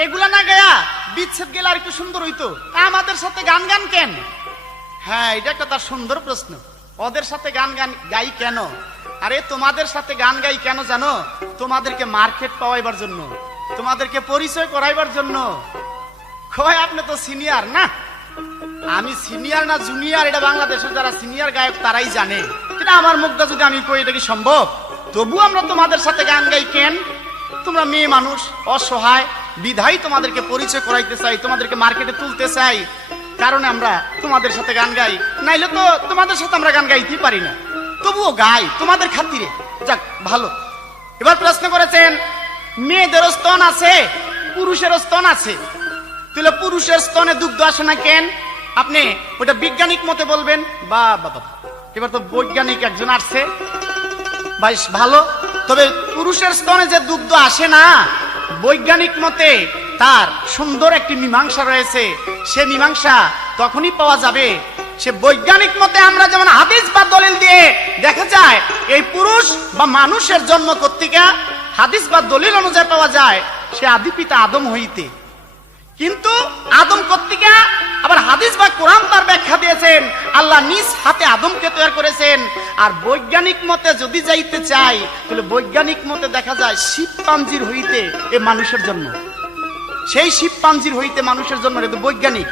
এগুলা না গায়া বিচ্ছেদ গেলে আর একটু সুন্দর হইতো, তা আমাদের সাথে গান গান কেন? হ্যাঁ, এটা একটা তার সুন্দর প্রশ্ন। ওদের সাথে গান গাই কেন? আরে তোমাদের সাথে গান গাই কেন জানো? তোমাদেরকে মার্কেট পাওয়াইবার জন্য, তোমাদেরকে পরিচয় করাইবার জন্য। কয় আপনি তো সিনিয়র না। আমি সিনিয়র না জুনিয়র এটা বাংলাদেশের যারা সিনিয়র গায়ক তারাই জানে। এটা আমার মুখটা যদি আমি কই, এটা কি সম্ভব? তবু আমরা তোমাদের সাথে গান গাই কেন? তোমরা মেয়ে মানুষ, অসহায়, বিধাই তোমাদেরকে পরিচয় করাইতে চাই, তোমাদেরকে মার্কেটে তুলতে চাই, কারণে আমরা তোমাদের সাথে গান গাই। নাইলে তো তোমাদের সাথে আমরা গান গাইতে পারি না, তবুও গাই তোমাদের খাতিরে। যাক, ভালো। এবার প্রশ্ন করেছেন মেয়েদের স্তন আছে, পুরুষের স্তন আছে, তাহলে পুরুষের স্তনে দুগ্ধ আসে না কেন? আপনি ওটা বৈজ্ঞানিক মতে বলবেন। বা বাবা, এবার তো বৈজ্ঞানিক একজন আসছে, বেশ ভালো। তবে পুরুষের স্তনে যে দুগ্ধ আসে না, বৈজ্ঞানিক মতে তার সুন্দর একটি মীমাংসা রয়েছে। সে মীমাংসা তখনই পাওয়া যাবে, সে বৈজ্ঞানিক মতে আমরা যেমন হাদিস বা দলিল দিয়ে দেখা যায় এই পুরুষ বা মানুষের জন্ম কর্তিকা হাদিস বা দলিল অনুযায়ী পাওয়া যায় সে আদি পিতা আদম হইতে। কিন্তু আদম কর্তিকা আবার হাদিস বা কোরআন তার ব্যাখ্যা দিয়েছেন আল্লাহ নিজ হাতে আদমকে তৈরি করেছেন। আর বৈজ্ঞানিক মতে যদি যাইতে চাই, তাহলে বৈজ্ঞানিক মতে দেখা যায় শিবপাঞ্জির হইতে এ মানুষের জন্ম, সেই শিবপাঞ্জির হইতে মানুষের জন্ম, এটা বৈজ্ঞানিক।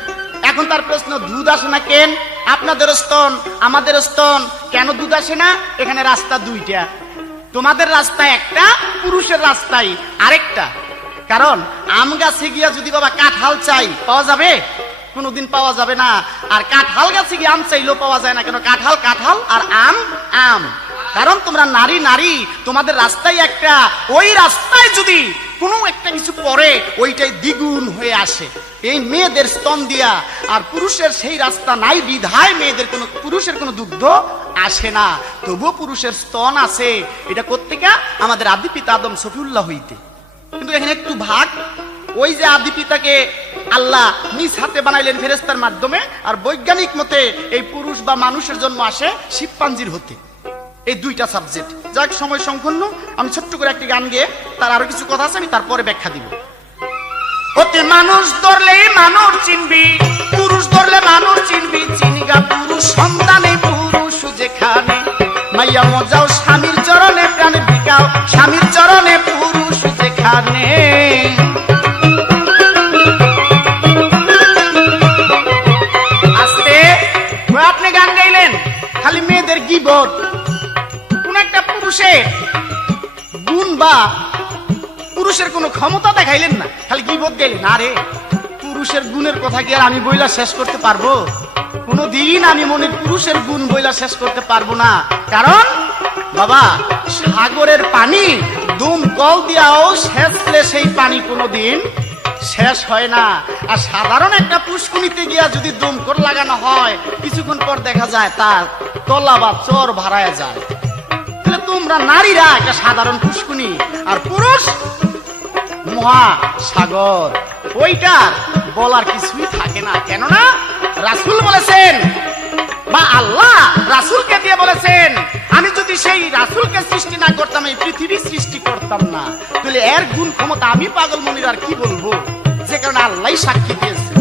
এখন তার প্রশ্ন, দুধ আসে না কেন? আপনাদের স্তন আমাদের স্তন, কেন দুধ আসে না? এখানে রাস্তা দুইটা, তোমাদের রাস্তা একটা, পুরুষের রাস্তাই আরেকটা। কারণ আম গাছে গিয়া যদি বাবা কাঁঠাল চাই, পাওয়া যাবে? কোনোদিন পাওয়া যাবে না। আর কাঁঠাল গাছে গিয়ে আম চাইলেও পাওয়া যায় না, কেন? কাঁঠাল কাঁঠাল আর আম আম। কারণ তোমরা নারী নারী, তোমাদের রাস্তাই একটা। ওই রাস্তায় যদি কোনো একটা কিছু পড়ে, ওইটাই দ্বিগুণ হয়ে আসে এই মেয়েদের স্তন দিয়া। আর পুরুষের সেই রাস্তা নাই বিধায় মেয়েদের কোনো, পুরুষের কোনো দুগ্ধ আসে না, তবুও পুরুষের স্তন আছে। এটা কোত্থেকে? আমাদের আদি পিতা আদম সফিউল্লাহ হইতে। কিন্তু এখানে একটু ভাগ, ওই যে আদি পিতাকে আল্লাহ নিজ হাতে বানাইলেন ফেরেশতার মাধ্যমে, আর বৈজ্ঞানিক মতে এই পুরুষ বা মানুষের জন্ম আসে শিবপাঞ্জির হতে। এই দুইটা সাবজেক্ট। যাক, সময় সংকীর্ণ, আমি ছোট্ট করে একটি গান গেয়ে তার আরো কিছু কথা আছে, আমি তারপরে ব্যাখ্যা দিব। ওতে মানুষ ধরলে মানুষ চিনবি, পুরুষ ধরলে মানুষ চিনবি, চিনিগা পুরুষ সন্তানে পুরুষ যেখানে, মাইয়া মজাও স্বামীর চরণে, প্রাণে বিকাও স্বামীর চরণে, পুরুষ যেখানে। আস্তে আপনি গান গাইলেন, খালি মেয়েদের গীবত, কোন একটা পুরুষের গুণ বা পুরুষের কোন ক্ষমতা দেখাইলেন না, খালি গীবত গাইলেন। আরে পুরুষের গুণের কথা কি আর আমি বইলা শেষ করতে পারবো? কোনদিন আমি মনে পুরুষের গুণ বইলা শেষ করতে পারবো না। কারণ বাবা, সাগরের পানি দুম কল দিয়াও শেষলে সেই পানি কোনদিন শেষ হয় না। আর সাধারণ একটা পুষ্কুনিতে গিয়া যদি দমকল লাগানো হয়, কিছুক্ষণ পর দেখা যায় তার তলা বা চর ভাড়ায় যায়। তাহলে তোমরা নারীরা একটা সাধারণ পুষ্কুনি, আর পুরুষ মহাসাগর, ওইটার বলার কিছুই থাকে না। কেননা রাসূল বলেছেন, বা আল্লাহ রাসূলকে দিয়ে বলেছেন, আমি যদি সেই রাসূলকে সৃষ্টি না করতাম, এই পৃথিবী সৃষ্টি করতাম না। তাহলে এর গুণ ক্ষমতা আমি পাগল মনির আর কি বলবো? যে কারণে আল্লাহ সাক্ষী দিয়েছে।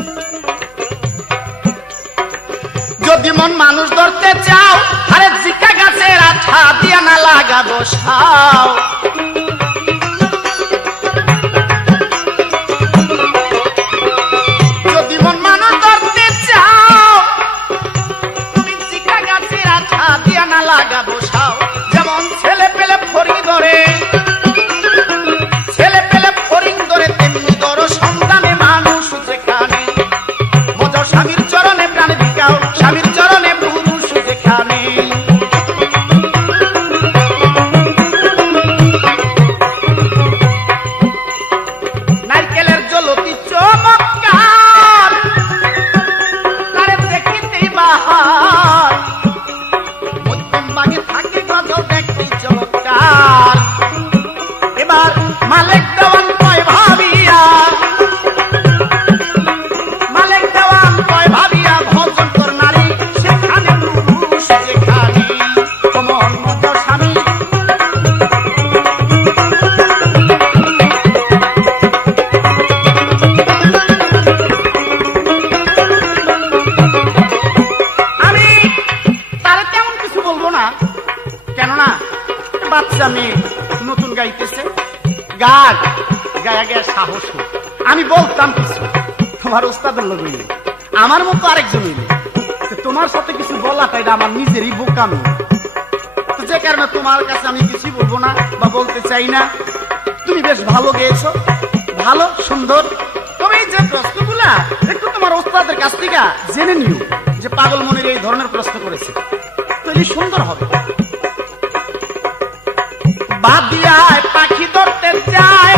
যদি মন মানুষ ধরতে চাও, আরে জিকা গাছের আঠা দিয়া না লাগাবো সাও। যদি মন মানুষ ধরতে চাও, তুমি জিকা গাছের আঠা দিয়া না লাগাবো সাও। যেমন ছেলে পেলে ফরিং ধরে, ছেলে পেলে ফরিং ধরে, তেমনি ধরো সন্তানে মানুষ যেখানে, মজাও স্বামীর চরণে, প্রাণে বিকাও স্বামীর চরণে, পুরুষ যেখানে। নারকেলের জলতি চমৎকার, তারে দেখিতেই বাহার, মধ্যম ভাগে থাকে গজল দেখতে চমৎকার। এবার মালিক দেওয়ান কয় ভাবিয়া, মালিক দেওয়ান কয় ভাবিয়া, ভজন কর নারী সেখানে কেননা বাচ্চা মেয়ে নতুন গাইতেছে, গান গায়া গায়া সাহস হোক। আমি বলতাম কিছু তোমার ওস্তাদের লোক হইলে, আমার মতো আরেকজন হইলে, তোমার সাথে কিছু বলাটা এটা আমার নিজেরই বোকামি। তো যে কারণে তোমার কাছে আমি কিছু বলবো না বা বলতে চাই না। তুমি বেশ ভালো গেয়েছো, ভালো সুন্দর। তবে এই যে প্রশ্নগুলা একটু তোমার ওস্তাদের কাছ থেকে জেনে নিও যে পাগল মনির এই ধরনের প্রশ্ন করেছে, তৈরি সুন্দর হবে। বাদিয়ায় পাখি ধরতে যায়